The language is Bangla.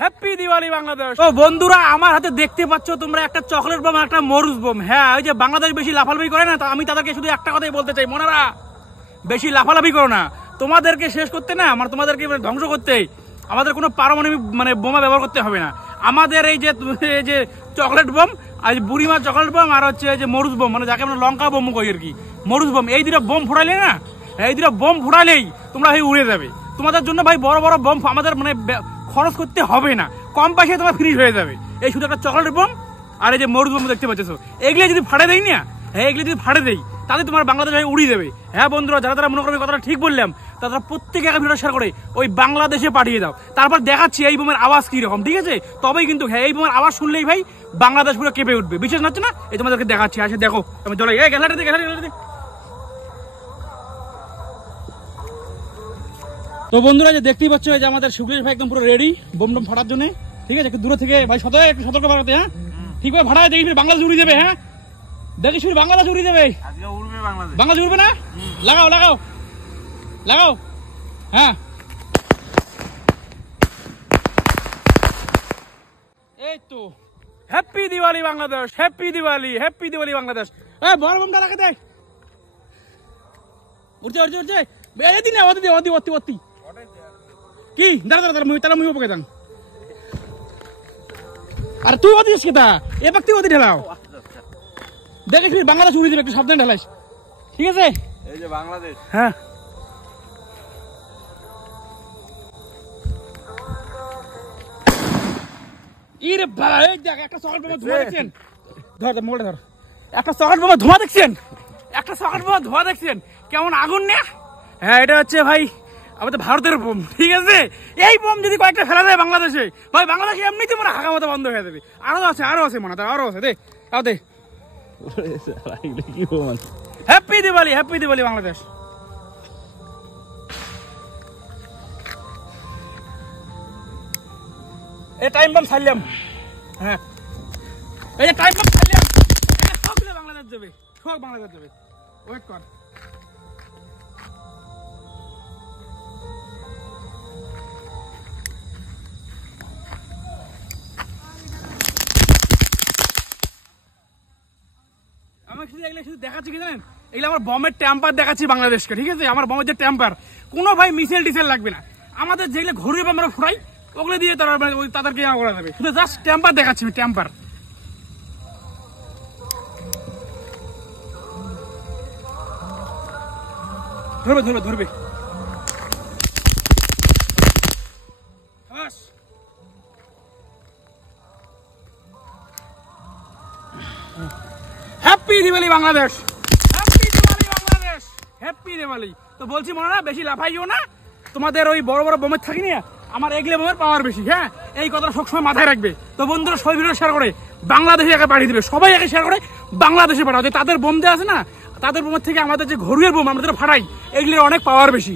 হ্যাপি দিওয়ালি বাংলাদেশ। তো বন্ধুরা, আমার হাতে দেখতে পাচ্ছ তোমরা একটা চকলেট বোম আর একটা মরুচ বোম। হ্যাঁ, ওই যে বাংলাদেশ বেশি লাফালাফি করে না, আমি তাদেরকে শুধু একটা কথাই বলতে চাই, মনেরা বেশি লাফালাফি করো না। তোমাদেরকে শেষ করতে না, তোমাদেরকে ধ্বংস করতে আমাদের কোনো পারমাণবিক বোমা ব্যবহার করতে হবে না। আমাদের এই যে চকলেট বোম আর বুড়িমা চকলেট বোম আর হচ্ছে যে মরুচ বোম, যাকে আমরা লঙ্কা বোম কই আর কি, মরুচ বোম, এই দুটো বোম ফোড়াইলে না, এই দুটো বোম ফোড়াইলেই তোমরা উড়ে যাবে। তোমাদের জন্য ভাই বড় বড় বোম আমাদের খরচ করতে হবে না, কম পয়সায় তোমার ফ্রি হয়ে যাবে। এই শুধু একটা চকলেট বোম আর এই যে মরুচ বোম দেখতে পাচ্ছ, এগুলো যদি ফাড়ে দেয় না, হ্যাঁ এগুলো যদি ফাড়ে দেয় তাহলে তোমার বাংলাদেশ উড়িয়ে দেবে। হ্যাঁ বন্ধুরা, যারা মনে করবে কথাটা ঠিক বললাম, তারা প্রত্যেকে একটা ভিডিও শেয়ার করে ওই বাংলাদেশে পাঠিয়ে দাও। তারপর দেখাচ্ছি এই বোমের আওয়াজ কি রকম, ঠিক আছে? তবেই কিন্তু হ্যাঁ, এই বোমের আওয়াজ শুনলেই ভাই বাংলাদেশ পুরো কেঁপে উঠবে। বিশেষ হচ্ছে না, এই তোমাদেরকে দেখাচ্ছি, আসে দেখো। আমি চলে তো বন্ধুরা, যে দেখতেই পাচ্ছ এই যে আমাদের শুক্লেশ ভাই একদম পুরো রেডি বোম টোম ফাটার জন্য, ঠিক আছে? একটু দূরে থেকে ভাই একটু সতর্ক বাড়াতে, হ্যাঁ ঠিকভাবে ফাটায়, দেখি বাংলাদেশ উড়িয়ে দেবে। হ্যাঁ দেখি শুরু বাংলাদেশ উড়িয়ে দেবে, বাংলাদেশ উড়বে না? লাগাও লাগাও লাগাও, হ্যাঁ এই তো। Happy Diwali Bangladesh, happy Diwali, happy Diwali Bangladesh. এই বড় বোমটা লাগাতে দে, উঠছে উঠছে উঠছে, এদিন না ওদি ওদি ওতি ওতি কি দাঁড়া দাঁড়া দাঁড়া, তারা মুই পকে দান। আর তুই ওদিস কেতা, এ ব্যক্তি ওদি ঢেলাও, দেখিস বাংলাদেশ উড়িয়ে দেবে, একটু সাবধানে ঢেলাইস, ঠিক আছে? এই যে বাংলাদেশ, হ্যাঁ ইরে বাবা, এই দেখ একটা চকলেট বোমা ধোঁয়া দেখছেন, ধর মোবাইলটা ধর, একটা চকলেট বোমা ধোঁয়া দেখছেন, একটা চকলেট বোমা ধোঁয়া দেখছেন কেমন আগুন না? হ্যাঁ এটা হচ্ছে ভাই আমাদের ভারতের বোম, ঠিক আছে? এই বোম যদি কয়েকটা ফেলা যায় বাংলাদেশে, ভাই বাংলাদেশে এমনিতে মনে হাঁকা মতো বন্ধ হয়ে যাবে। আরো আছে মনে, আরো আছে, দে তাও দে। Happy Diwali, happy Diwali Bangladesh. এই টাইম বম ছাড়লাম, হ্যাঁ এই যে টাইম বম ছাড়লাম, সবগুলো বাংলাদেশ যাবে, সব বাংলাদেশ যাবে। ওয়েট কর, আমি শুধু দেখাচ্ছি কি জানেন, এগুলো আমার বমের ট্যাম্পার দেখাচ্ছি বাংলাদেশকে, ঠিক আছে? আমার বমের যে ট্যাম্পার, কোনো ভাই মিসাইল টিসাইল লাগবে না। আমাদের যেগুলো ঘুরিয়ে আমরা ফুরাই, ওগুলো দিয়ে তারা তাদেরকে করা যাবে। শুধু জাস্ট ট্যাম্পার দেখাচ্ছি, ট্যাম্পার। ধরবে ধরবে ধরবে, happy Diwali Bangladesh, happy Diwali Bangladesh, happy Diwali. তো বলছি মনে না, বেশি লাফাইও না, তোমাদের ওই বড় বড় বোমের থাকি না, আমার এগলে বোমের পাওয়ার বেশি। হ্যাঁ এই কথাটা সবসময় মাথায় রাখবে। তো বন্ধুরা, সবাই ভিডিও শেয়ার করে বাংলাদেশে একে পাঠিয়ে দিবে, সবাই একে শেয়ার করে বাংলাদেশে পাঠাও। তাদের বোম দেওয়া আছে না, তাদের বোমের থেকে আমাদের যে ঘরুয়ের বোম আমরা ফাটাই, এগুলির অনেক পাওয়ার বেশি।